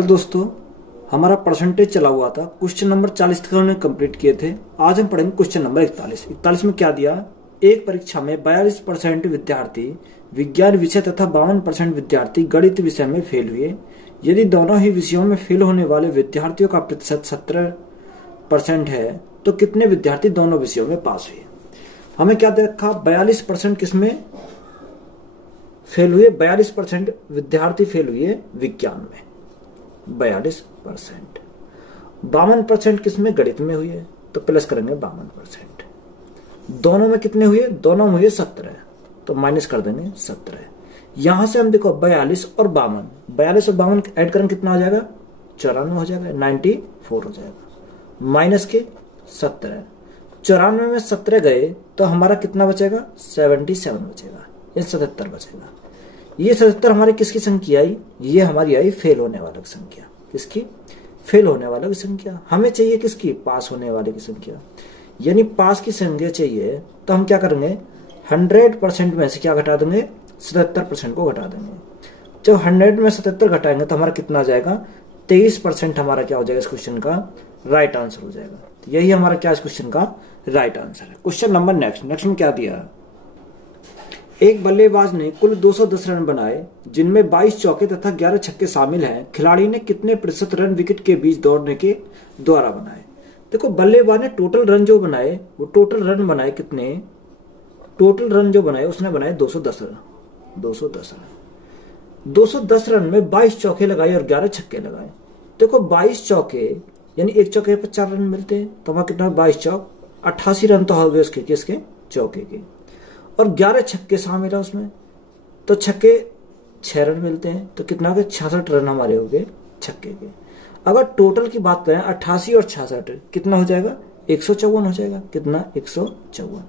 Hello दोस्तों, हमारा percentage चला हुआ था। क्वेश्चन नंबर 40 तक हमने कंप्लीट किए थे। आज हम पढ़ेंगे क्वेश्चन नंबर 41 में क्या दिया। एक परीक्षा में 42% विद्यार्थी विज्ञान विषय तथा 52% विद्यार्थी गणित विषय में फेल हुए। यदि दोनों ही विषयों में फेल होने वाले विद्यार्थियों का प्रतिशत 70% है तो कितने विद्यार्थी दोनों विषयों में पास हुए। हमें क्या दे रखा, 42% किसमें फेल हुए, 42% विद्यार्थी फेल हुए विज्ञान में, 42%। 52% किसमें, गणित में हुए, तो प्लस करेंगे 52%। दोनों में कितने हुए, दोनों में हुए 17, तो माइनस कर देंगे 17। यहां से हम देखो 42 और 52 ऐड करेंगे कितना हो जाएगा, 94 हो जाएगा, 94 हो जाएगा, माइनस के 17। 94 में 17 गए तो हमारा कितना बचेगा, 77 बचेगा, ये 77 बचेगा। ये 77 हमारी किसकी संख्या आई, ये हमारी आई फेल होने वाले की संख्या। किसकी, फेल होने वाले की संख्या। हमें चाहिए किसकी, पास होने वाले की संख्या। यानी पास की संख्या चाहिए तो हम क्या करेंगे, 100% में से क्या घटा देंगे, 77% को घटा देंगे। जब 100 में 77 घटाएंगे तो हमारा कितना आ जाएगा, 23% हमारा क्या हो जाएगा, इस क्वेश्चन का राइट आंसर हो जाएगा। तो यही हमारा क्या इस क्वेश्चन का राइट आंसर है। क्वेश्चन नंबर नेक्स्ट में क्या दिया, एक बल्लेबाज ने कुल 210 रन बनाए जिनमें 22 चौके तथा 11 छक्के शामिल हैं। खिलाड़ी ने कितने प्रतिशत रन विकेट के बीच दौड़ने के द्वारा बनाए। देखो बल्लेबाज ने टोटल रन जो बनाए, वो टोटल रन बनाए कितने, टोटल रन जो बनाए उसने बनाए 210 रन। 210 रन में 22 चौके लगाए और 11 छक्के लगाए। देखो 22 चौके यानी एक चौके पर 4 रन मिलते हैं, तो वहां कितना 22 चौक 88 रन तो हो गए उसके, किसके, चौके के। और 11 छक्के शामिल है उसमें, तो छक्के 6 रन मिलते हैं, तो कितना हो गया, 66 रन हमारे हो गए छक्के के। अगर टोटल की बात करें 88 और 66 कितना हो जाएगा, 154 हो जाएगा। कितना, 154।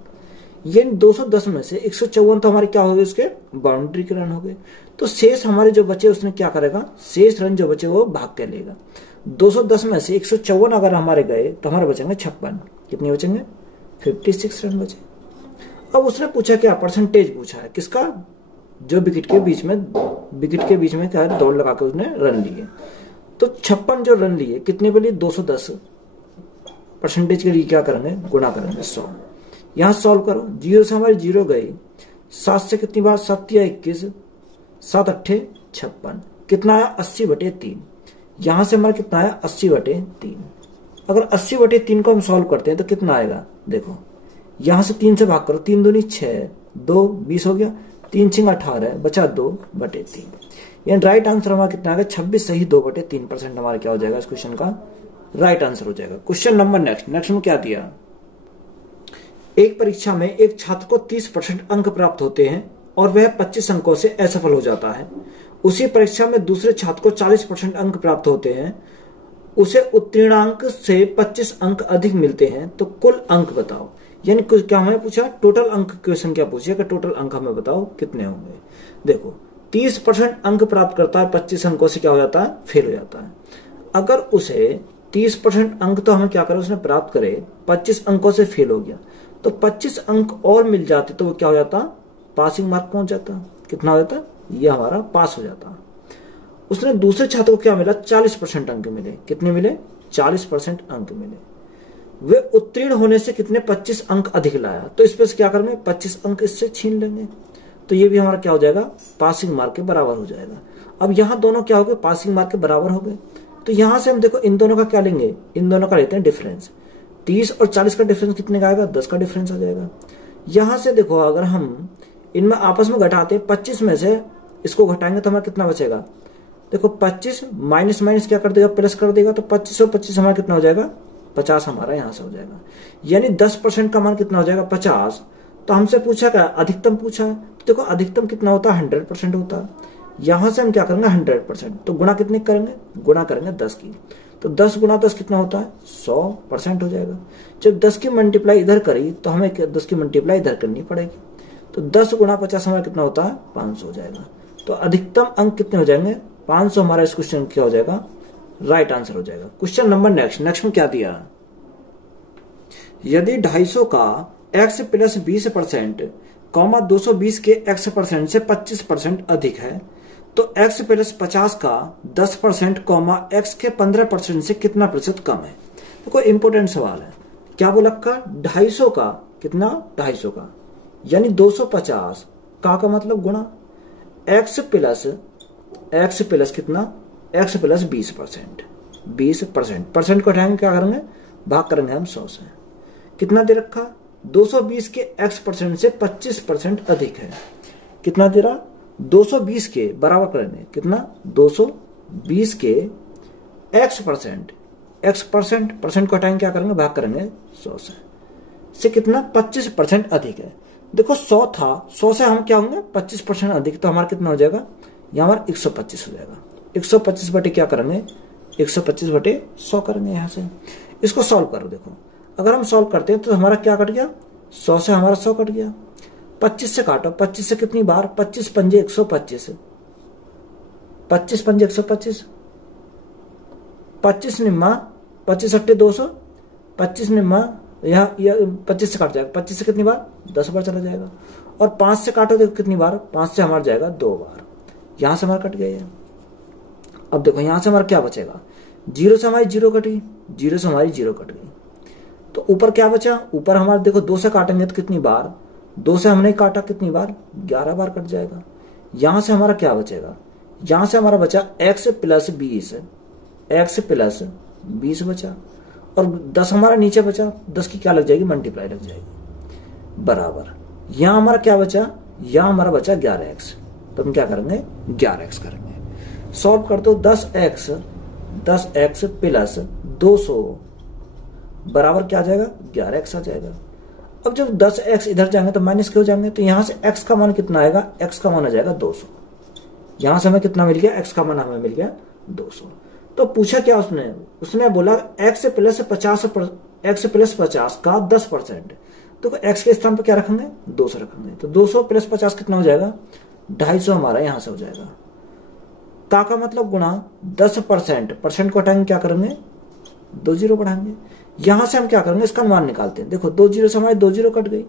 ये 210 में से 154 तो हमारे क्या हो गए, उसके बाउंड्री के रन हो गए। तो शेष हमारे जो बचे उसने क्या करेगा, शेष रन जो बचे वो भाग के लेगा। 210 में से 154 अगर हमारे गए तो हमारे बचेंगे 56। कितने बचेंगे, 56 रन बचे। अब उसने पूछा क्या, परसेंटेज पूछा है किसका, जो विकेट के बीच में क्या है, दौड़ लगा के उसने रन लिए। तो 56 जो रन लिए कितने पे लिए, 210। परसेंटेज के लिए क्या करेंगे, गुणा करेंगे 100। यहां सॉल्व करो, 0 से हमारी 0 गई, 7 से कितनी बार, 7 या 21, 7 8 56, कितना आया 80/3। यहां से हमारा कितना आया 80/3। अगर 80/3 को हम सॉल्व करते हैं तो कितना आएगा, देखो यहां से 3 से भाग करो, 3 दूनी 6, 2 20 हो गया, 3 6 18, बचा 2/3। यानी राइट आंसर हमारा कितना आ गया, 26 सही 2/3% हमारा क्या हो जाएगा, इस क्वेश्चन का राइट आंसर हो जाएगा। क्वेश्चन नंबर नेक्स्ट में क्या दिया, एक परीक्षा में एक छात्र को 30% अंक प्राप्त होते हैं और वह 25 अंकों से असफल हो जाता है। उसी परीक्षा में दूसरे छात्र को 40% अंक प्राप्त होते हैं, उसे उत्तीर्णांक से 25 अंक अधिक मिलते हैं, तो कुल अंक बताओ। यानी कुछ क्या हमें पूछा, टोटल अंक क्वेश्चन क्या पूछे कि टोटल अंक हमें बताओ कितने होंगे। देखो 30% अंक प्राप्त करता है, 25 अंकों से क्या हो जाता है, फेल हो जाता है। अगर उसे 30% अंक तो हमें क्या करे, उसने प्राप्त करे, 25 अंकों से फेल हो गया, तो 25 अंक और मिल जाते तो वो क्या हो जाता, पासिंग मार्क पहुंच जाता। कितना हो जाता, ये हमारा पास हो जाता। उसने दूसरे छात्र को क्या मिला, 40% अंक मिले। कितने मिले, 40% अंक मिले। वे उत्तीर्ण होने से कितने, 25 अंक अधिक लाया, तो इस पर क्या करेंगे, 25 अंक इससे छीन लेंगे, तो ये भी हमारा क्या हो जाएगा, पासिंग मार्क के बराबर हो जाएगा। अब यहाँ दोनों क्या हो गए, पासिंग मार्क के बराबर हो गए। तो यहां से हम देखो इन दोनों का क्या लेंगे, इन दोनों का लेते हैं डिफरेंस। 30 और 40 का डिफरेंस कितने का आएगा, 10 का डिफरेंस आ जाएगा। यहां से देखो अगर हम इनमें आपस में घटाते, 25 में से इसको घटाएंगे तो हमारा कितना बचेगा, देखो 25 माइनस क्या कर देगा, प्लस कर देगा, तो 25 और 25 हमारा कितना हो जाएगा, 50 हमारा यहां से हो जाएगा। यानी 10% का मान कितना हो जाएगा, 50। तो हमसे पूछा क्या, अधिकतम पूछा है, तो देखो अधिकतम कितना होता है, 100% होता है। यहां से हम क्या करेंगे, 100%, तो गुणा कितने करेंगे, गुणा करेंगे 10 की, तो 10 गुणा 10 कितना होता है, 100% हो जाएगा। जब 10 की मल्टीप्लाई इधर करी तो हमें 10 की मल्टीप्लाई इधर करनी पड़ेगी, तो 10 गुणा 50 हमारा कितना होता है, 500 हो जाएगा। तो अधिकतम अंक कितने हो जाएंगे, 500 हमारा इस क्वेश्चन क्या हो जाएगा, राइट आंसर हो जाएगा। क्वेश्चन नंबर नेक्स्ट में क्या दिया, यदि 250 का x + 20% 220 के x% से 25% अधिक है तो x प्लस 50 का 10% कॉमा x के 15% से कितना प्रतिशत कम है। तो कोई इंपोर्टेंट सवाल है। क्या बोला का 250 का कितना 250 का यानी 250 का मतलब गुणा x प्लस कितना x प्लस 20%। 20% परसेंट को हटाएंगे क्या करेंगे भाग करेंगे हम 100 से। कितना दे रखा 220 के x% से 25% अधिक है। कितना दे रहा 220 के बराबर करेंगे कितना 220 के x% परसेंट को हटाएंगे क्या करेंगे भाग करेंगे 100 से कितना 25% अधिक है। देखो 100 था 100 से हम क्या होंगे 25% अधिक तो हमारा कितना हो जाएगा यहाँ हमारा 125 हो जाएगा। 125 बटे क्या करेंगे 125 बटे 100 करेंगे। यहाँ से इसको सॉल्व करो। देखो अगर हम सॉल्व करते हैं तो हमारा क्या कट गया 100 से हमारा 100 कट गया। 25 से काटो 25 से कितनी बार 25 पंजे 125 25 पंजे 125 25 निम्मा 25 अट्टे 200 25 निम्मा यहाँ 25 से काट जाएगा 25 से कितनी बार 10 बार चला जाएगा। और 5 से काटो देखो कितनी बार 5 से हमारा जाएगा 2 बार। यहां से हमारा कट गया। अब देखो यहां से हमारा क्या बचेगा 0 से हमारी 0 कटी 0 से हमारी 0 कट गई। तो ऊपर क्या बचा ऊपर हमारा देखो 2 से काटेंगे तो कितनी बार 2 से हमने काटा कितनी बार 11 बार कट जाएगा। यहां से हमारा क्या बचेगा यहां से हमारा बचा x प्लस 20 बचा और 10 हमारा नीचे बचा 10 की क्या लग जाएगी मल्टीप्लाई लग जाएगी बराबर। यहां हमारा क्या बचा यहां हमारा बचा 11x तो हम क्या करेंगे 11x करेंगे। सॉल्व कर दो 10x प्लस 200 बराबर क्या आ जाएगा 11x आ जाएगा। अब जब 10x इधर जाएंगे तो माइनस के हो जाएंगे तो यहां से x का मान कितना आएगा x का मान आ जाएगा 200। यहां से हमें कितना मिल गया x का मान हमें मिल गया 200। तो पूछा क्या उसने बोला x प्लस 50 का 10%। तो x के स्थान पर क्या रखेंगे 200 रखेंगे। तो 200 प्लस 50 कितना हो जाएगा 250 हमारा यहां से हो जाएगा। का मतलब गुणा 10% को हटाएंगे क्या करेंगे 2 जीरो बढ़ाएंगे। यहां से हम क्या करेंगे इसका मान निकालते हैं। देखो 2 जीरो से हमारे 2 जीरो कट गई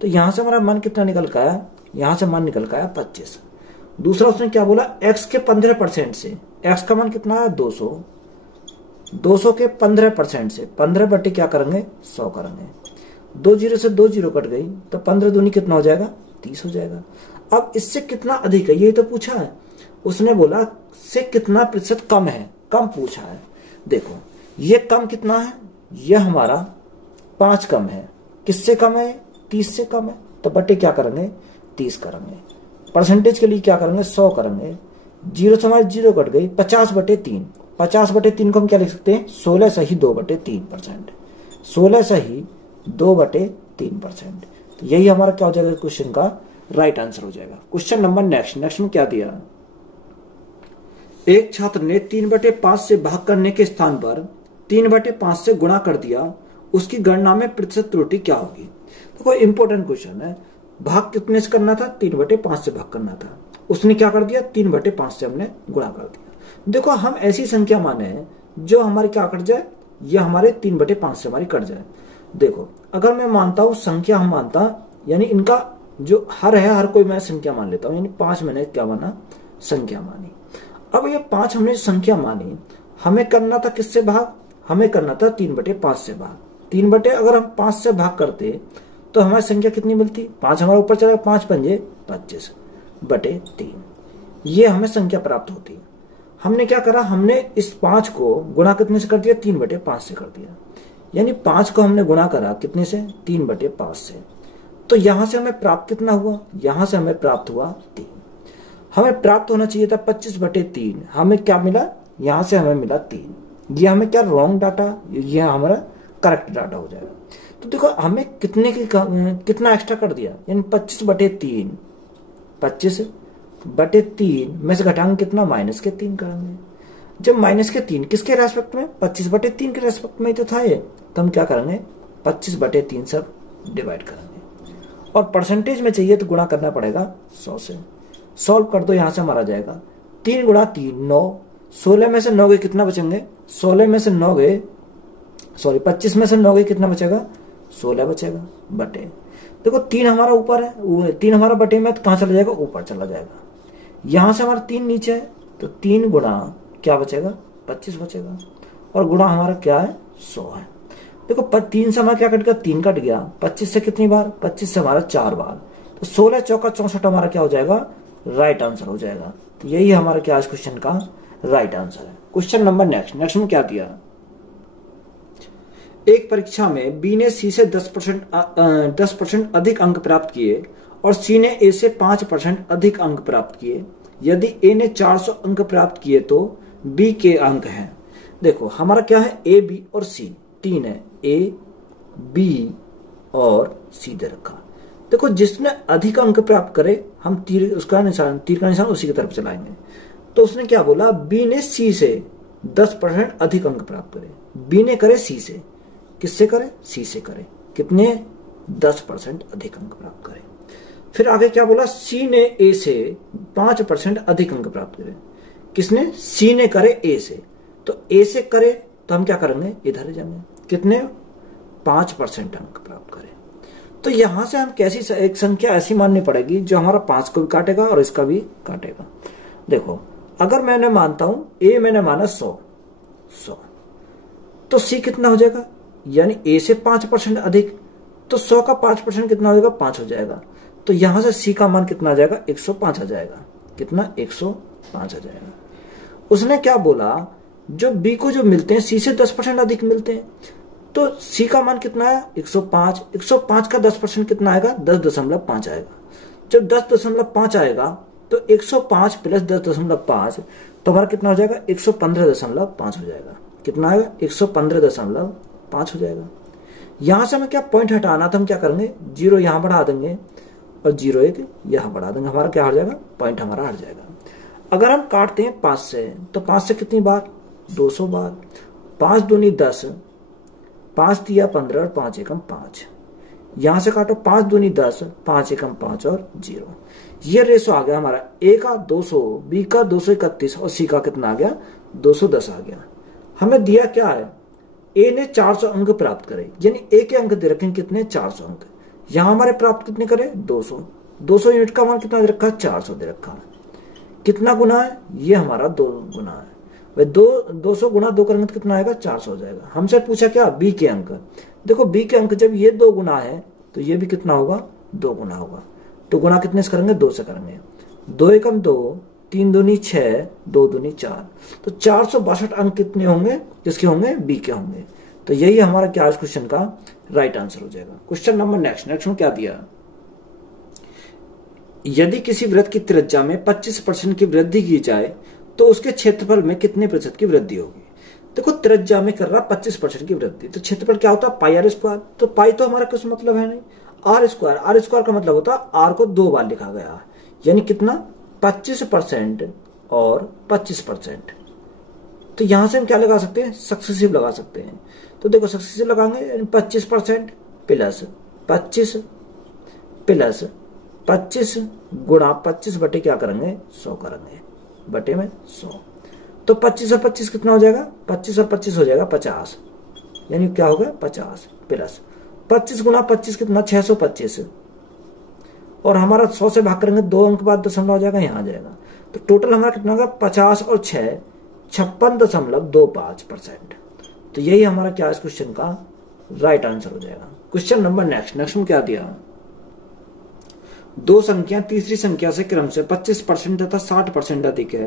तो यहां से हमारा मान कितना निकल का आया यहां से मान निकल का आया 25। दूसरा उसने क्या बोला x के 15% से x का मान कितना है 200 के 15% से 15 बटे क्या करेंगे 100 करेंगे। 2 जीरो से 2 जीरो कट गई तो 15 दूनी कितना हो जाएगा 30 हो जाएगा। अब इससे कितना अधिक है यही तो पूछा है। उसने बोला से कितना प्रतिशत कम है कम पूछा है। देखो ये कम कितना है ये हमारा 5 कम है। किससे कम है 30 से कम है तो बटे क्या करेंगे 30 करेंगे। परसेंटेज के लिए क्या करेंगे 100 करेंगे। 0 से हमारी 0 कट गई 50 बटे 3 50 बटे 3 को हम क्या लिख सकते हैं 16 सही 2 बटे 3%। 16 सही 2 बटे 3%। तो यही हमारा क्या हो जाएगा क्वेश्चन का राइट आंसर हो जाएगा। क्वेश्चन नंबर नेक्स्ट में क्या दिया एक छात्र ने 3/5 से भाग करने के स्थान पर 3/5 से गुणा कर दिया उसकी गणना में प्रतिशत त्रुटि क्या होगी। तो कोई इंपॉर्टेंट क्वेश्चन है। भाग कितने से करना था 3/5 से भाग करना था। उसने क्या कर दिया 3/5 से हमने गुणा कर दिया। देखो हम ऐसी संख्या माने जो हमारी क्या कट जाए ये हमारे 3/5 से हमारी कट जाए। देखो अगर मैं मानता हूं संख्या हम मानता यानी इनका जो हर है हर कोई मैं संख्या मान लेता हूं यानी 5 मैंने क्या माना संख्या मानी। अब ये 5 हमने संख्या मानी हमें करना था किससे भाग हमें करना था 3/5 से भाग। 3 बटे अगर हम 5 से भाग करते तो हमारी संख्या कितनी मिलती 5 हमारे ऊपर चलेगा 5 पंजे 25 बटे 3 ये हमें संख्या प्राप्त होती है। हमने क्या करा हमने इस 5 को गुणा कितने से कर दिया 3/5 से कर दिया यानी 5 को हमने गुणा करा कितने से 3/5 से। तो यहां से हमें प्राप्त कितना हुआ यहां से हमें प्राप्त हुआ 3। हमें प्राप्त होना चाहिए था 25/3 हमें क्या मिला यहां से हमें मिला 3। ये हमें क्या रॉन्ग डाटा ये हमारा करेक्ट डाटा हो जाएगा। तो देखो हमें कितना एक्स्ट्रा कर दिया यानी 25/3 25/3 में से घटाएंगे कितना -3 करेंगे। जब -3 किसके रेस्पेक्ट में 25/3 के रेस्पेक्ट में तो था ये तो हम क्या करेंगे 25/3 से डिवाइड करेंगे। और परसेंटेज में चाहिए तो गुणा करना पड़ेगा 100 से। सॉल्व कर दो यहां से हमारा जाएगा 3 गुणा 3 9 16 में से 9 गए कितना बचेंगे 16 में से 9 गए 25 में से 9 गए कितना बचेगा 16 बचेगा बटे। देखो 3 हमारा ऊपर है 3 हमारा बटे में तो कहां चला जाएगा ऊपर चला जाएगा यहां से हमारा 3 नीचे है, तो 3 गुणा क्या बचेगा, 25 बचेगा, और गुणा हमारा क्या है, 100 है। देखो 3 से हमारा क्या कट गया, 3 कट गया, 25 से कितनी बार, 25 से हमारा 4 बार, तो 16 चौका 64 हमारा क्या हो जाएगा, राइट आंसर हो जाएगा। तो यही हमारा क्या इस क्वेश्चन का राइट आंसर है। क्वेश्चन नंबर नेक्स्ट में क्या दिया, एक परीक्षा में बी ने सी से 10% अधिक अंक प्राप्त किए और सी ने ए से 5% अधिक अंक प्राप्त किए। यदि ए ने 400 अंक प्राप्त किए तो बी के अंक हैं। देखो हमारा क्या है, ए बी और सी 3 है, ए बी और सी दे रखा। देखो जिसने अधिक अंक प्राप्त करे हम तीर का निशान उसी की तरफ चलाएंगे। तो उसने क्या बोला, बी ने सी से 10% अधिक अंक प्राप्त करे। बी ने करे सी से, किससे करे, सी से करे, कितने, 10% अधिक अंक प्राप्त करे। फिर आगे क्या बोला, सी ने ए से 5% अधिक अंक प्राप्त करे। किसने, सी ने करे ए से, तो ए से करे तो हम क्या करेंगे, इधर जाएंगे, कितने, 5% अंक प्राप्त करें। तो यहां से हम कैसी एक संख्या ऐसी माननी पड़ेगी जो हमारा 5 को भी काटेगा और इसका भी काटेगा। देखो अगर मैंने मानता हूं ए मैंने माना 100, तो सी कितना हो जाएगा, यानी ए से 5% अधिक, तो 100 का 5% कितना हो जाएगा, 5 हो जाएगा। तो यहां से सी का मान कितना आ जाएगा, 105 आ जाएगा। कितना, 105 आ जाएगा। उसने क्या बोला, जो बी को जो मिलते हैं सी से 10% अधिक मिलते हैं, तो सी का मान कितना आया, 105। 105 का 10% कितना आएगा, 10.5 आएगा। जब 10.5 आएगा तो 105 प्लस 10.5 तो हमारा कितना हो जाएगा, 115.5 हो जाएगा। कितना आएगा, 115.5 हो जाएगा। यहां से हमें क्या पॉइंट हटाना था, हम क्या करेंगे, 0 यहां बढ़ा देंगे और 0 1 यहां बढ़ा देंगे, हमारा क्या हट जाएगा, पॉइंट हमारा हट जाएगा। अगर हम काटते हैं 5 से, तो 5 से कितनी बार, 200 बार। 5 दूनी 10, 5 दिया 15 और 5 एकम 5। यहां से काटो, 5 दूनी 10, 5 एकम 5 और 0। ये रेशो आ गया हमारा, ए का 200, बी का 231 और सी का कितना आ गया, 210 आ गया। हमें दिया क्या है, ए ने 400 अंक प्राप्त करे, यानी ए के अंक दे रखे कितने, 400 अंक। यहां हमारे प्राप्त कितने करे, 200 यूनिट का मान कितना दे रखा, 400 दे रखा। कितना गुना है, ये हमारा 2 गुना है। भाई 200 गुना 2 करेंगे तो कितना आएगा, 400 हो जाएगा। हमसे पूछा क्या, बी के अंक। देखो बी के अंक जब ये 2 गुना है तो ये भी कितना होगा, 2 गुना होगा। तो गुना कितने से करेंगे, 2 से करेंगे। 2 एकम 2, 3 दूनी 6, 2 दूनी 4, तो 462 अंक कितने होंगे, किसके होंगे, बी के होंगे। तो यही हमारा क्या इस क्वेश्चन का राइट आंसर हो जाएगा। क्वेश्चन नंबर नेक्स्ट में क्या दिया, यदि किसी वृत्त की त्रिज्या में 25% की वृद्धि की जाए तो उसके क्षेत्रफल में कितने प्रतिशत की वृद्धि होगी। देखो त्रिज्या में कर रहा 25% की वृद्धि, तो क्षेत्रफल क्या होता है, पाई आर स्क्वायर। तो पाई तो हमारा कुछ मतलब है नहीं, आर स्क्वायर का मतलब होता है आर को 2 बार लिखा गया, यानी कितना, 25% और 25%। तो यहां से हम क्या लगा सकते हैं, सक्सेसिव लगा सकते हैं। तो देखो सक्सेसिव लगाएंगे, यानी 25% प्लस 25 प्लस 25 गुणा 25 बटे क्या करेंगे, 100 करेंगे, बटे में 100। तो 25 और 25 कितना हो जाएगा, 25 और 25 हो जाएगा 50, यानी क्या होगा 50 प्लस 25 गुणा 25 कितना, 625, और हमारा 100 से भाग करेंगे 2 अंक बाद दशमलव हो जाएगा, यहाँ आ जाएगा। तो टोटल हमारा कितना होगा, 50 और 6 56.25%। तो यही हमारा क्या इस क्वेश्चन का राइट आंसर हो जाएगा। क्वेश्चन नंबर नेक्स्ट में क्या दिया, 2 संख्या तीसरी संख्या से क्रम से 25% तथा 60% अधिक है,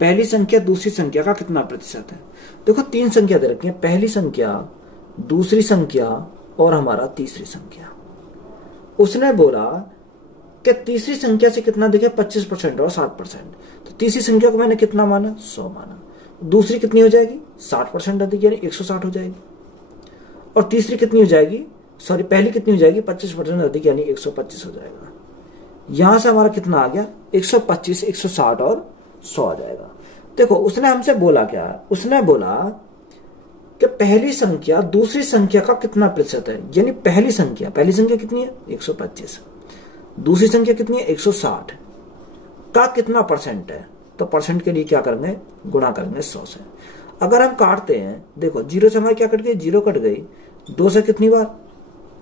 पहली संख्या दूसरी संख्या का कितना प्रतिशत है। देखो 3 संख्या दे रखी है, पहली संख्या, दूसरी संख्या और हमारा तीसरी संख्या। उसने बोला कि तीसरी संख्या से कितना देखे, 25% और 60%। तो तीसरी संख्या को मैंने कितना माना, 100 माना। दूसरी कितनी हो जाएगी, 60% अधिक, यानी 160 हो जाएगी। और तीसरी कितनी हो जाएगी, पहली कितनी हो जाएगी, 25% अधिक, यानी 125 हो जाएगा। यहां से हमारा कितना आ गया, 125, 160 और 100 आ जाएगा। देखो उसने हमसे बोला क्या, उसने बोला कि पहली संख्या दूसरी संख्या का कितना प्रतिशत है, यानी पहली संख्या कितनी है, 125, दूसरी संख्या कितनी है, 160 का कितना परसेंट है। तो परसेंट के लिए क्या करेंगे, गुणा करेंगे 100 से। अगर हम काटते हैं, देखो 0 से हमारी क्या कट गई, 0 कट गई, 2 से कितनी बार,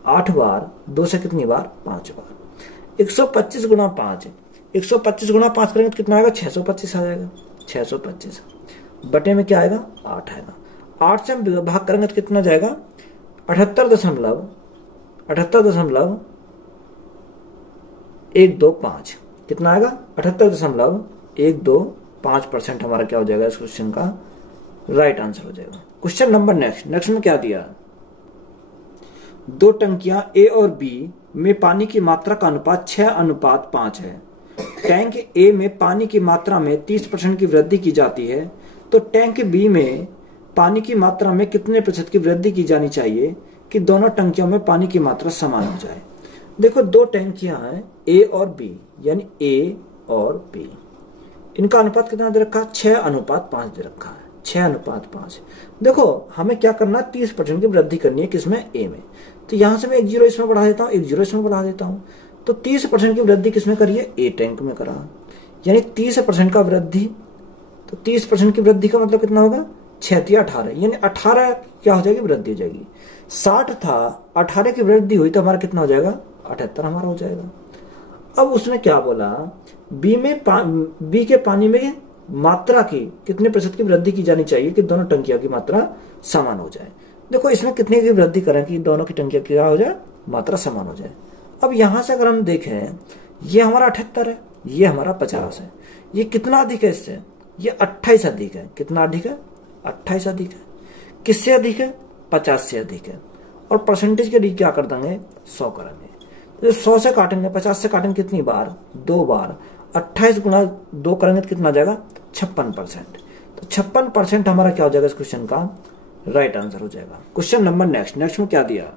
8 बार, 2 से कितनी बार, 5 बार। 125 गुणा 5, 125 गुणा 5 करेंगे तो कितना आएगा, 625 आ जाएगा। 625 बटे में क्या आएगा, 8 आएगा। 8 से हम भाग करेंगे तो कितना जाएगा, 78.125। कितना आएगा, 78.125% हमारा क्या हो जाएगा इस क्वेश्चन का राइट आंसर हो जाएगा। क्वेश्चन नंबर नेक्स्ट में क्या दिया, 2 टंकियां ए और बी में पानी की मात्रा का अनुपात 6:5 है। टैंक ए में पानी की मात्रा में 30% की वृद्धि की जाती है, तो टैंक बी में पानी की मात्रा में कितने प्रतिशत की वृद्धि की जानी चाहिए कि दोनों टंकियों में पानी की मात्रा समान हो जाए। देखो 2 टंकियां हैं ए और बी, यानी ए और बी, इनका अनुपात कितना दे रखा है, 6:5 दे रखा है, 6:5। देखो हमें क्या करना है, 30% की वृद्धि करनी है किसमें, ए में। तो यहां से मैं 1 0 इसमें बढ़ा देता हूं, 1 0 इसमें बढ़ा देता हूं। तो 30% की वृद्धि किसमें करिए, ए टैंक में करा, यानी 30% का वृद्धि। तो 30% की वृद्धि का मतलब कितना होगा, 6 18, यानी 18 क्या हो जाएगी, वृद्धि हो जाएगी। 60 था, 18 की वृद्धि हुई तो हमारा कितना हो जाएगा, 78 हमारा हो जाएगा। अब उसने क्या बोला, बी के पानी में मात्रा की कितने प्रतिशत की वृद्धि की जानी चाहिए कि दोनों टंकियों की मात्रा समान हो जाए। देखो इसमें कितने की वृद्धि करें कि दोनों की टंकियां क्या हो जाए, मात्रा समान हो जाए। अब यहां से अगर हम देखें, ये हमारा 78 है, ये हमारा 50 है, ये कितना अधिक है इससे, ये 28 अधिक है। कितना अधिक है, 28 अधिक है। किससे अधिक है, 50 से अधिक है। और परसेंटेज के लिए क्या कर देंगे, 100 करेंगे। तो 100 से काटेंगे, 50 से काटेंगे कितनी बार, 2 बार। 28 गुणा 2 करेंगे तो कितना जाएगा, 56%। तो 56% हमारा क्या हो जाएगा इस क्वेश्चन का राइट आंसर हो जाएगा। क्वेश्चन नंबर नेक्स्ट में क्या दिया,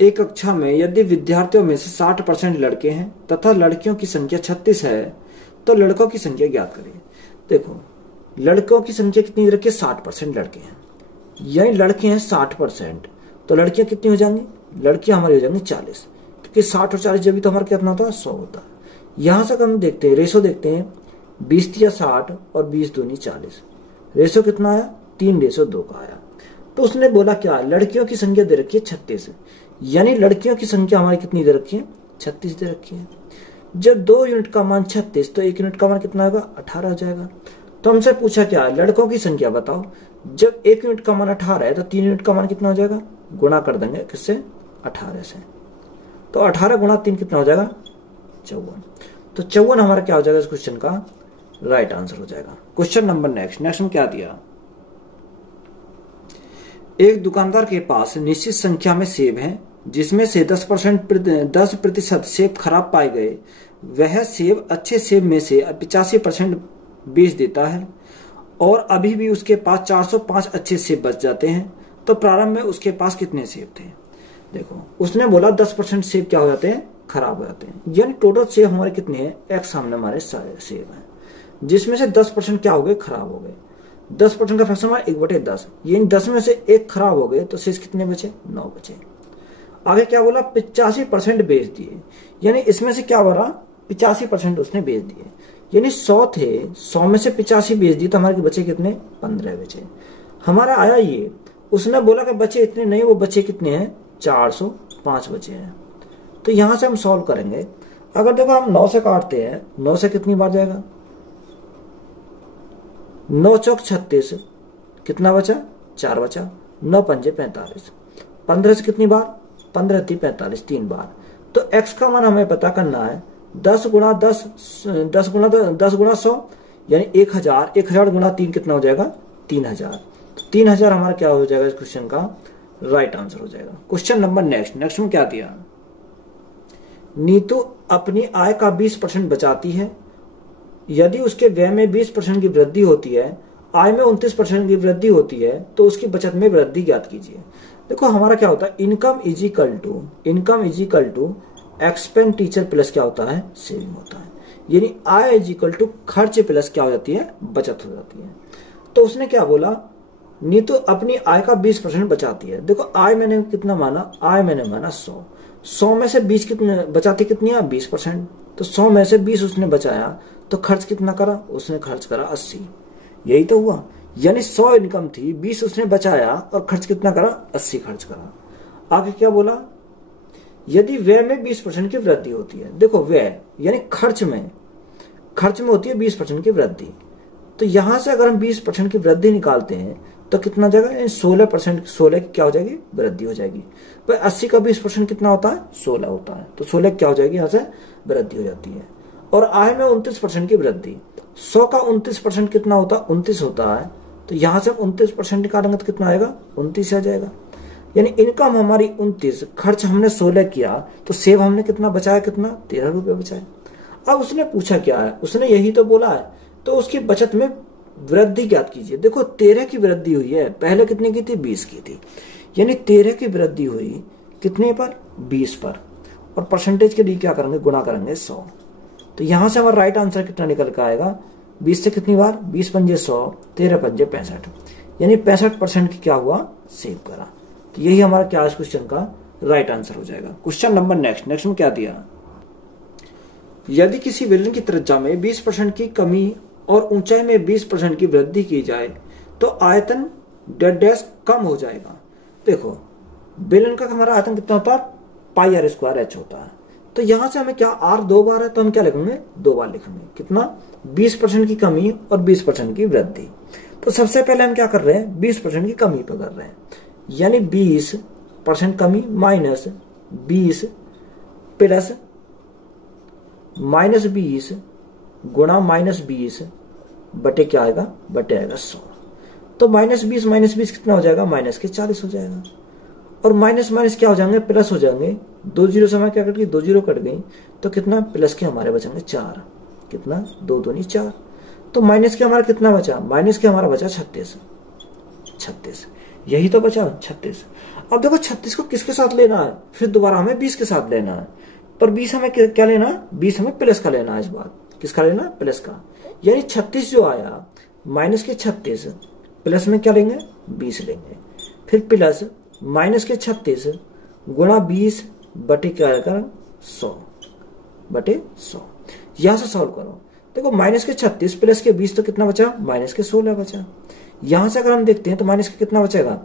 एक कक्षा में यदि विद्यार्थियों में से 60% लड़के हैं तथा लड़कियों की संख्या 36 है तो लड़कों की संख्या ज्ञात करिए। देखो लड़कों की संख्या कितनी रखी है, 60% लड़के हैं, यानी लड़के हैं 60%, तो लड़कियां कितनी हो जाएंगी, लड़कियां हमारी हो जाएंगी 40, क्योंकि 60 और 40 जब भी तो हमारा कितना होता है, 100 होता है। यहां से हम देखते हैं रेशो, देखते हैं 20 या 60 और 20 दूनी 40, रेशो कितना आया, 3:2 का आया। तो उसने बोला क्या, लड़कियों की संख्या दे रखी है 36, यानी लड़कियों की संख्या हमारी कितनी दे रखी है, 36 दे रखी है। जब 2 यूनिट का मान 36 तो 1 यूनिट का मान कितना होगा, 18 हो जाएगा। तो हमसे पूछा क्या, लड़कों की संख्या बताओ। जब 1 यूनिट का मान 18 है तो 3 यूनिट का मान कितना हो जाएगा, गुणा कर देंगे किससे, 18 से। तो 18 गुणा 3 कितना हो जाएगा, 54। तो 54 हमारा क्या हो जाएगा इस क्वेश्चन का राइट आंसर हो जाएगा। क्वेश्चन नंबर नेक्स्ट में क्या दिया, एक दुकानदार के पास निश्चित संख्या में सेब हैं जिसमें से 10% सेब खराब पाए गए। वह सेब अच्छे सेब में से 85% बेच देता है और अभी भी उसके पास 405 अच्छे सेब बच जाते हैं, तो प्रारंभ में उसके पास कितने सेब थे। देखो उसने बोला 10% सेब क्या हो जाते हैं, खराब हो जाते हैं, यानी टोटल सेब हमारे कितने हैं, एक सामने हमारे सारे सेब हैं, जिसमें से 10% क्या हो गए, खराब हो गए। 10% का फ्रैक्शन हमारा 1/10, यानी 10 में से 1 खराब हो गए तो शेष कितने बचे, 9 बचे। आगे क्या बोला, 85% बेच दिए, यानी इसमें से क्या हो रहा, 85% उसने बेच दिए, यानी 100 थे, 100 में से 85 बेच दिए तो हमारे बचे कितने, 15 बचे। हमारा आया ये, उसने बोला कि बचे इतने नहीं, वो बचे कितने हैं, 405 बचे हैं। तो यहां से हम सॉल्व करेंगे। अगर देखो हम 9 से काटते हैं, 9 से कितनी बार जाएगा, 9 चौक 36, कितना बचा, 4 बचा, 9 पंजे 45, 15 से कितनी बार, 15 × 3 = 45, 3 बार। तो x का मान हमें पता करना है, 10 गुणा 100, यानी 1000, 1000 गुणा 3 कितना हो जाएगा, 3000। 3000 हमारा क्या हो जाएगा इस क्वेश्चन का राइट आंसर हो जाएगा। क्वेश्चन नंबर नेक्स्ट में क्या दिया, नीतू अपनी आय का 20% बचाती है, यदि उसके व्यय में 20% की वृद्धि होती है, आय में 29% की वृद्धि होती है, तो उसकी बचत में वृद्धि ज्ञात कीजिए। देखो हमारा क्या होता है, income is equal to expenditure plus क्या होता है, सेविंग होता है, यानी आय इज इक्वल टू खर्च प्लस क्या हो जाती है, बचत हो जाती है। तो उसने क्या बोला, नीतू अपनी आय का 20% बचाती है। देखो आय मैंने कितना माना, आय मैंने माना 100, 100 में से 20 कितने बचाती, कितनी है, 20%। तो 100 में से 20 उसने बचाया, तो खर्च कितना करा, उसने खर्च करा 80। यही तो हुआ, यानी 100 इनकम थी, 20 उसने बचाया और खर्च कितना करा, 80 खर्च करा। आगे क्या बोला, यदि व्यय में 20% की वृद्धि होती है, देखो व्यय यानी खर्च में होती है 20% की वृद्धि, तो यहां से अगर हम 20% की वृद्धि निकालते हैं तो कितना जाएगा, 16%, 16 की क्या हो जाएगी, वृद्धि हो जाएगी। भाई 80 का 20% कितना होता है, 16 होता है, तो 16 क्या हो जाएगी, यहाँ से वृद्धि हो जाती है। और आय में 29% की वृद्धि, 100 का 29% कितना होता है, 29 होता है, तो यहां से 29% निकालेंगे तो कितना आएगा, 29 आ जाएगा। यानी इनकम हमारी 29, खर्च हमने 16 किया, तो सेव हमने कितना बचाया, कितना 13 रुपये बचाए। अब उसने पूछा क्या है, उसने यही तो बोला है, तो उसकी बचत में वृद्धि ज्ञात कीजिए। देखो 13 की वृद्धि हुई है, पहले कितने की थी, 20 की थी, यानी 13 की वृद्धि हुई कितने पर, 20 पर, और परसेंटेज के लिए क्या करेंगे, गुणा करेंगे 100। तो यहां से हमारा राइट आंसर कितना निकल कर आएगा, 20 से कितनी बार, 20 पंजे 100, 13 पंजे 65, यानी 65% की क्या हुआ, सेव करा। तो यही हमारा क्या इस क्वेश्चन का राइट आंसर हो जाएगा। क्वेश्चन नंबर नेक्स्ट में क्या दिया, यदि किसी बेलन की त्रिज्या में 20% की कमी और ऊंचाई में 20% की वृद्धि की जाए तो आयतन डैश कम हो जाएगा। देखो बेलन का हमारा आयतन कितना होता है, पाई आर स्क्वायर एच होता है, तो यहां से हमें क्या, आर 2 बार है तो हम क्या लिखेंगे, 2 बार लिखेंगे। कितना, 20% की कमी और 20% की वृद्धि। तो सबसे पहले हम क्या कर रहे हैं, 20% की कमी पर कर रहे हैं, यानी 20% कमी माइनस 20 प्लस -20 गुणा -20 बटे क्या आएगा, बटे आएगा 100। तो -20 कितना हो जाएगा, -40 हो जाएगा। और माइनस क्या हो जाएंगे, प्लस हो जाएंगे, 2 जीरो से हमारे क्या कट गई, 2 जीरो कट गई, तो कितना प्लस के हमारे बचेंगे 4, कितना 2 दूनी 4, तो माइनस के हमारा कितना बचा, माइनस के हमारा बचा 36, यही तो बचा 36। अब देखो 36 को किसके साथ लेना है, फिर दोबारा हमें 20 के साथ लेना है, पर 20 हमें क्या लेना है, 20 हमें प्लस का लेना है। इस बार किसका लेना, प्लस का, यानी 36 जो आया माइनस के 36 प्लस में क्या लेंगे, 20 लेंगे, फिर प्लस माइनस के 36 गुणा 20 बटे क्या आएगा, 100 बटे 100। यहां से सॉल्व करो, देखो माइनस के 36 प्लस के 20 तो कितना बचा, माइनस के 16 बचा। यहां से अगर हम देखते हैं तो माइनस के कितना बचेगा,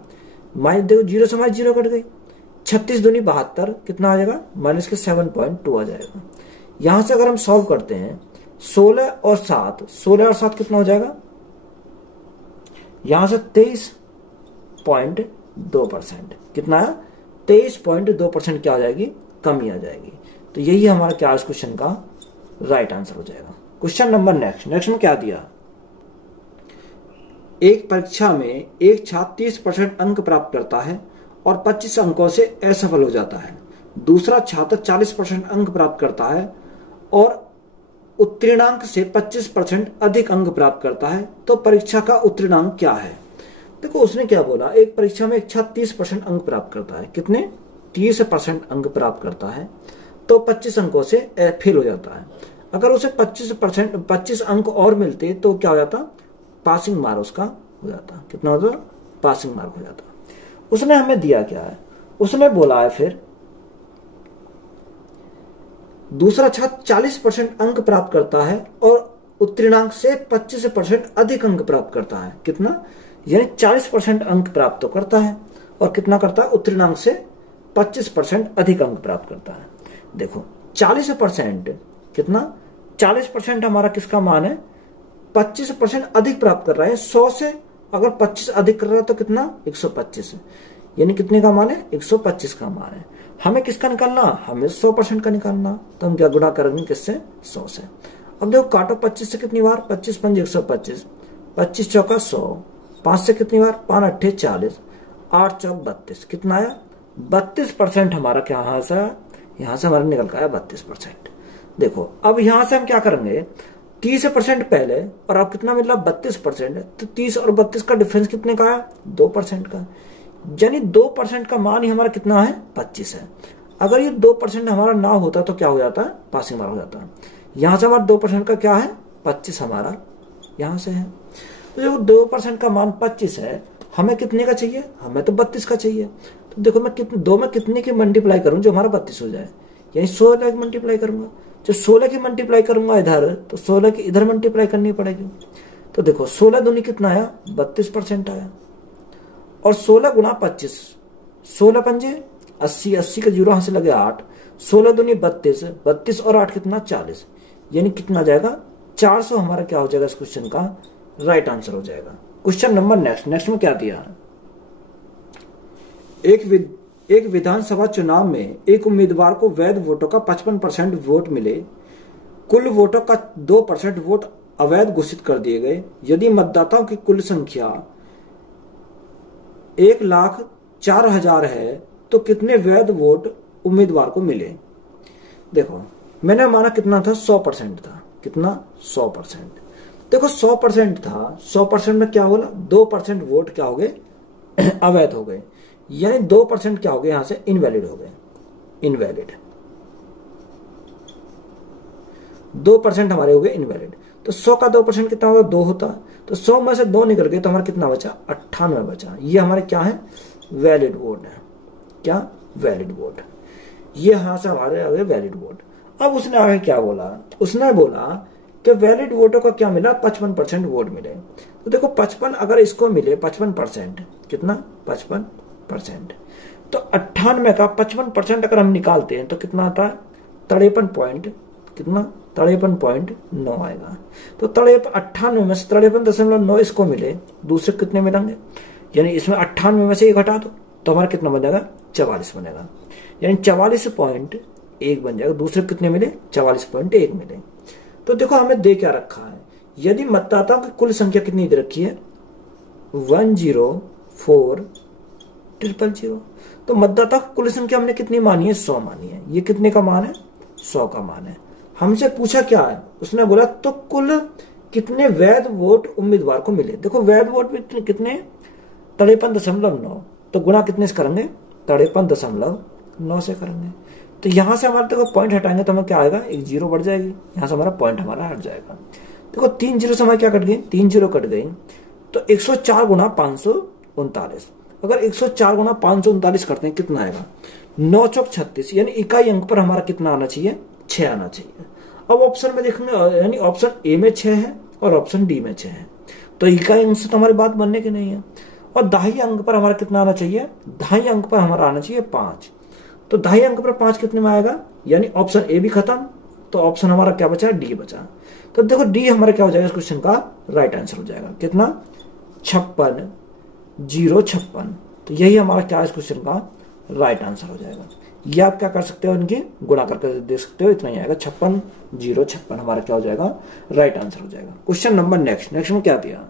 माइनस देखो जीरो से हमारी जीरो कट गई, 36 दूनी 72, कितना आ जाएगा, माइनस के 7.2 आ जाएगा। यहां से अगर हम सॉल्व करते हैं 16 और 7 कितना हो जाएगा, यहां से 23.2%, कितना है 23.2% क्या आ जाएगी, कमी आ जाएगी। तो यही हमारा क्या इस क्वेश्चन का राइट आंसर हो जाएगा। क्वेश्चन नंबर नेक्स्ट में क्या दिया, एक परीक्षा में एक छात्र 30% अंक प्राप्त करता है और 25 अंकों से असफल हो जाता है, दूसरा छात्र 40% अंक प्राप्त करता है और उत्तीर्णांक से 25% अधिक अंक प्राप्त करता है, तो परीक्षा का उत्तीर्णांक क्या है। देखो उसने क्या बोला, एक परीक्षा में एक छात्र 30% अंक प्राप्त करता है, कितने 30% अंक प्राप्त करता है, तो 25 अंकों से फेल हो जाता है। अगर उसे 25 अंक और मिलते तो क्या हो जाता, पासिंग मार्क उसका हो जाता, कितना होता, पासिंग मार्क हो जाता। उसने हमें दिया क्या है, उसने बोला है फिर दूसरा छात्र 40% अंक प्राप्त करता है और उत्तीर्णांक से 25% अधिक अंक प्राप्त करता है, कितना, यानी 40% अंक प्राप्त तो करता है और कितना करता है, उत्तीर्णांक से 25% अधिक अंक प्राप्त करता है। देखो 40% कितना, 40% हमारा किसका मान है, 25% अधिक प्राप्त कर रहा है, 100 से अगर 25 अधिक कर रहा है तो कितना, 125, यानी कितने का मान है, 125 का मान है। हमें किसका निकालना, हमें 100% का निकालना, तो हम क्या गुणा करेंगे, किससे, 100 से। अब देखो काटो 25 से कितनी बार, 25 पंजे 125, 25 चौका 100, 5 से कितनी बार, 5 अट्ठे 40, 8 चौक 32, कितना आया, 32% हमारा क्या यहाँ से हमारा निकल का आया 32%। देखो अब यहां से हम क्या करेंगे, 30% पहले और अब कितना मिल रहा 32%, तो 30 और 32 का डिफरेंस कितने का है, 2% का, यानी 2% का मान ही हमारा कितना है, 25 है। अगर ये 2% हमारा ना होता तो क्या हो जाता है, पासिंग मार्क हो जाता। यहां से हमारा 2% का क्या है, 25 हमारा यहां से है। तो जब 2% का मान 25 है, हमें कितने का चाहिए, हमें तो 32 का चाहिए। तो देखो मैं दो में कितने की मल्टीप्लाई करूं जो हमारा 32 हो जाए, यानी 16 की मल्टीप्लाई करूंगा। जब 16 की मल्टीप्लाई करूंगा इधर, तो 16 की इधर मल्टीप्लाई करनी पड़ेगी। तो देखो 16 दूनी कितना आया, 32% आया, और 16 गुणा 25, 16 पंजे 80, 80 का 0 यहां से लगे 8, 16 दूनी 32, 32 और 8 कितना 40, यानी कितना जाएगा 400 हमारा क्या हो जाएगा इस क्वेश्चन का राइट आंसर हो जाएगा। क्वेश्चन नंबर नेक्स्ट में क्या दिया है, एक विधानसभा चुनाव में एक उम्मीदवार को वैध वोटों का 55% वोट मिले, कुल वोटों का 2% वोट अवैध घोषित कर दिए गए। यदि मतदाताओं की कुल संख्या 1,04,000 है तो कितने वैध वोट उम्मीदवार को मिले। देखो मैंने माना कितना था 100% था, कितना 100%। देखो 100% था, 100% में क्या बोला 2% वोट क्या हो गए अवैध हो गए, यानी 2% क्या हो गए यहां से इनवैलिड हो गए, इनवैलिड 2% हमारे हो गए इनवैलिड। तो 100 का 2% कितना होगा 2 होता, तो 100 में से 2 निकल गए तो हमारा कितना बचा 98 बचा। ये हमारे क्या है वैलिड वोट है, क्या वैलिड वोट, ये यहां से हमारे आ गए वैलिड वोट। अब उसने आगे क्या बोला, उसने बोला कि वैलिड वोटों का क्या मिला 55% वोट मिले। तो देखो 55 अगर इसको मिले 55% कितना 55%, तो 98 का 55% अगर हम निकालते हैं तो कितना आता है 53 पॉइंट कितना 53.9 आएगा। तो 98 में से 53.9 इसको मिले, दूसरे कितने मिलेंगे, यानी इसमें 98 में से 1 हटा दो तो हमारा कितना बनेगा 44 बनेगा, यानी 44.1 बन जाएगा। दूसरे कितने मिले 44.1 मिले। तो देखो हमें दे क्या रखा है, यदि मतदाताओं की कुल संख्या कितनी दे रखी है 104,000, तो मतदाता की कुल संख्या हमने कितनी मानी है 100 मानी है। ये कितने का मान है 100 का मान है। हमसे पूछा क्या है, उसने बोला तो कुल कितने वैध वोट उम्मीदवार को मिले। देखो वैध वोट भी कितने 53.9, तो गुणा कितने से करेंगे 53.9 से करेंगे। तो यहां से हमारे देखो पॉइंट हटाएंगे तो हमें क्या आएगा 1 0 बढ़ जाएगी, यहां से हमारा पॉइंट हमारा हट जाएगा। देखो 3 0 से हमारे क्या कट गई 3 0 कट गई, तो 104 गुना 539, अगर 104 गुना 539 करते हैं कितना आएगा 9 चौक 36, यानी इकाई अंक पर हमारा कितना आना चाहिए 6 आना चाहिए। अब ऑप्शन में देखेंगे, यानी ऑप्शन ए में 6 है और ऑप्शन डी में 6 है, तो इकाई अंक से तो हमारी बात बनने की नहीं है। और दाहिने अंक पर हमारा कितना आना चाहिए, दाहिने अंक पर हमारा आना चाहिए 5, तो दाहिने अंक पर 5 कितने में आएगा, यानी ऑप्शन ए भी खत्म, तो ऑप्शन हमारा क्या बचा डी बचा। तो देखो डी हमारा क्या हो जाएगा इस क्वेश्चन का राइट आंसर हो जाएगा, कितना 56,056। तो यही हमारा क्या इस क्वेश्चन का राइट आंसर हो जाएगा। ये आप क्या कर सकते हो इनकी गुणा करके देख सकते हो, इतना ही आएगा 56,056 हमारा क्या हो जाएगा राइट आंसर हो जाएगा। क्वेश्चन नंबर नेक्स्ट में क्या दिया,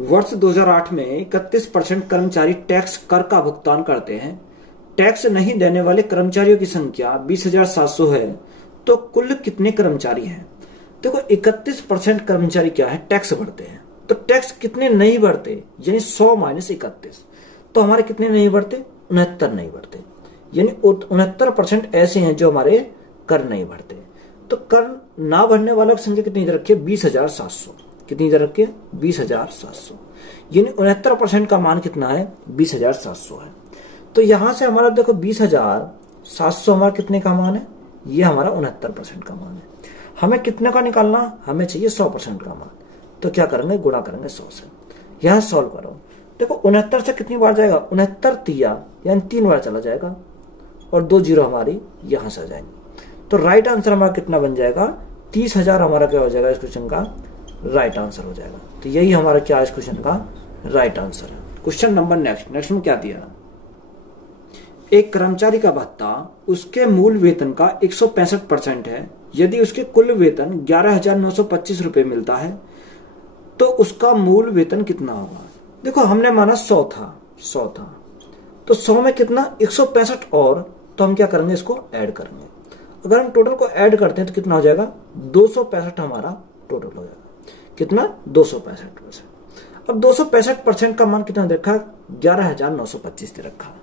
वर्ष 2008 में 31% कर्मचारी टैक्स कर का भुगतान करते हैं, टैक्स नहीं देने वाले कर्मचारियों की संख्या 20,700 है, तो कुल कितने कर्मचारी हैं। देखो 31% कर्मचारी क्या है टैक्स भरते हैं, तो टैक्स कितने नहीं भरते, यानी 100 माइनस 31, तो हमारे कितने नहीं भरते 69 नहीं भरते, यानी 69% ऐसे हैं जो हमारे कर नहीं भरते। तो कर ना भरने वालों की संख्या कितनी इधर रखी है 20,700, कितनी इधर रखी है 20,700, यानी 69% का मान कितना है 20,700 है। तो यहां से हमारा देखो 20,700 हमारा कितने का मान है, ये हमारा 69% का मान है। हमें कितने का निकालना, हमें चाहिए 100% का मान, तो क्या करेंगे गुणा करेंगे 100 से। यहां सॉल्व करो, देखो 69 से कितनी बार जाएगा 69 तिया, यानी 3 बार चला जाएगा, और 2 0 हमारी यहां से आ जाएंगे। तो राइट आंसर हमारा कितना बन जाएगा 30,000 हमारा क्या हो जाएगा इस क्वेश्चन का राइट आंसर हो जाएगा। तो यही हमारा क्या इस क्वेश्चन का राइट आंसर है। क्वेश्चन नंबर नेक्स्ट में क्या दिया, एक कर्मचारी का भत्ता उसके मूल वेतन का 165% है, यदि उसके कुल वेतन 11,925 रुपए मिलता है तो उसका मूल वेतन कितना होगा। देखो हमने माना 100 था, तो 100 में कितना 165 और, तो हम क्या करेंगे इसको ऐड करेंगे। अगर हम टोटल को ऐड करते हैं तो कितना हो जाएगा 265 हमारा टोटल हो जाएगा, कितना 265%। अब 265% का मान कितना दे रखा 11,925 दे रखा,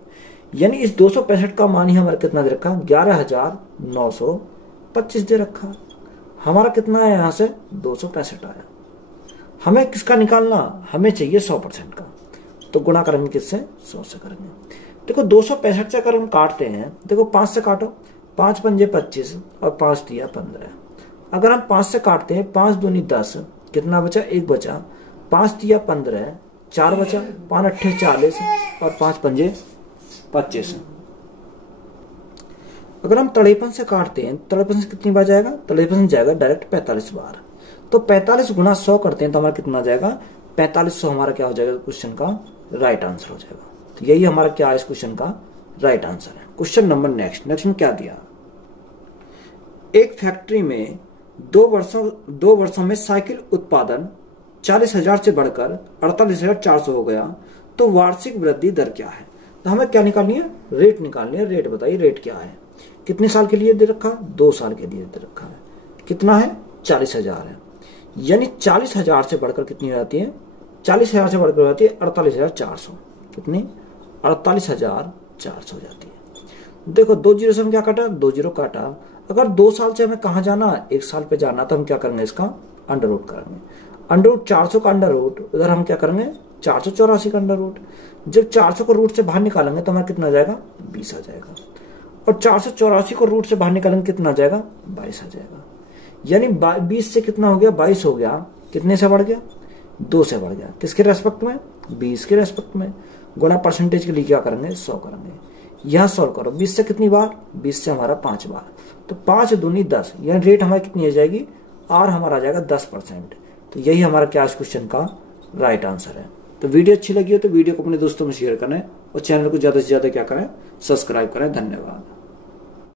यानी इस 265 का मान ही हमारा कितना दे रखा 11,925 दे रखा। हमारा कितना है यहां से 265 आया। हमें किसका निकालना, हमें चाहिए 100% का, तो गुणा करेंगे किससे 100 से करेंगे। देखो 265 से अगर हम काटते हैं, देखो 5 से काटो, 5 पंजे 25 और 5 दिया 15। अगर हम 5 से काटते हैं 5 दूनी 10, कितना बचा 1 बचा, 5 दिया 15, 4 बचा, 5 अट्ठे 40 और 5 पंजे 25। अगर हम तड़ेपन से काटते हैं, तड़ेपन से कितनी बार जाएगा, तड़ेपन से जाएगा डायरेक्ट 45 बार। तो 45 गुना 100 करते हैं तो हमारा कितना जाएगा, 4500 हमारा क्या हो जाएगा, क्वेश्चन का राइट आंसर हो जाएगा। तो यही हमारा क्या है इस क्वेश्चन का राइट आंसर है। क्वेश्चन नंबर नेक्स्ट में क्या दिया, एक फैक्ट्री में 2 वर्षों में साइकिल उत्पादन 40,000 से बढ़कर 48,400 हो गया, तो वार्षिक वृद्धि दर क्या है। तो हमें क्या निकालनी है, रेट निकालनी है। रेट बताइए, रेट क्या है, कितने साल के लिए दे रखा, 2 साल के लिए दे रखा है। कितना है, 40,000 है। यानी 40,000 से बढ़कर कितनी हो जाती है, 40,000 से बढ़कर हो जाती है 48,400। कितनी, 48,400 हो जाती है। देखो 2 जीरो से हम क्या काटा, 2 जीरो काटा। अगर 2 साल से हमें कहाँ जाना, 1 साल पे जाना, तो हम क्या करेंगे, इसका अंडर रूट करेंगे। अंडर रूट 400 का अंडर रूट, उधर हम क्या करेंगे 484 का अंडर रूट। जब 400 को रूट से बाहर निकालेंगे तो हमारा कितना आ जाएगा, 20 आ जाएगा। और 484 को रूट से बाहर निकालेंगे कितना आ जाएगा, 22 आ जाएगा। यानी 20 से कितना हो गया, 22 हो गया। कितने से बढ़ गया, 2 से बढ़ गया। किसके रेस्पेक्ट में, 20 के रेस्पेक्ट में। गुणा परसेंटेज के लिए क्या करेंगे, 100 करेंगे। यह सॉल्व करो, 20 से कितनी बार, 20 से हमारा 5 बार। तो 5 दूनी 10, यानी रेट हमारी कितनी आ जाएगी, आर हमारा आ जाएगा 10%। तो यही हमारा क्या इस क्वेश्चन का राइट आंसर है। तो वीडियो अच्छी लगी हो तो वीडियो को अपने दोस्तों में शेयर करें और चैनल को ज्यादा से ज्यादा क्या करें, सब्सक्राइब करें। धन्यवाद।